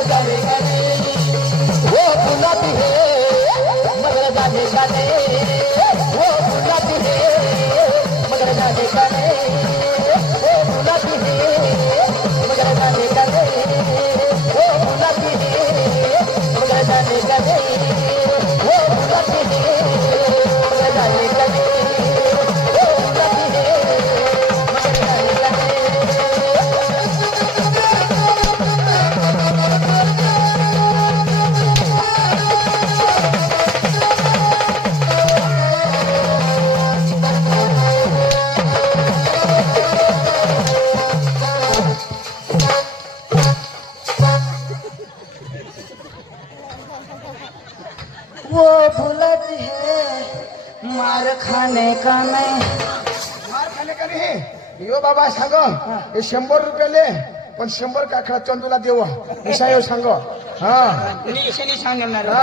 मगर जाने का नहीं वो बुलाती है मगर जाने का नहीं वो बुलाती है मगर जाने का नहीं वो बुलाती है मगर जाने का नहीं वो बुलाती है मगर जाने का नहीं वो बुलाती है मगर जाने का नहीं वो बुलाती है मगर जाने का नहीं वो भूलती है मार खाने का नहीं मार खाणे का नाही यो बाबा सांग हे 100 रुपयाले पण 100 काकडा चंदूला देऊ निशा यो सांग हा निशाणी सांगणार हा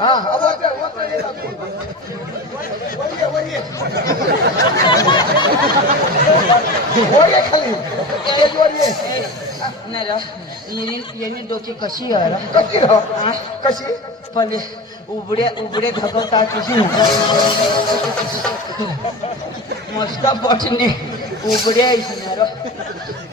हा अबोते ओये खाली तेजवर ये नाही रा येणे डोकी कशी आहे रा? कशी राव कशी पहिले उबडे धगवतात कशी मस्त पटणे उबडे आहे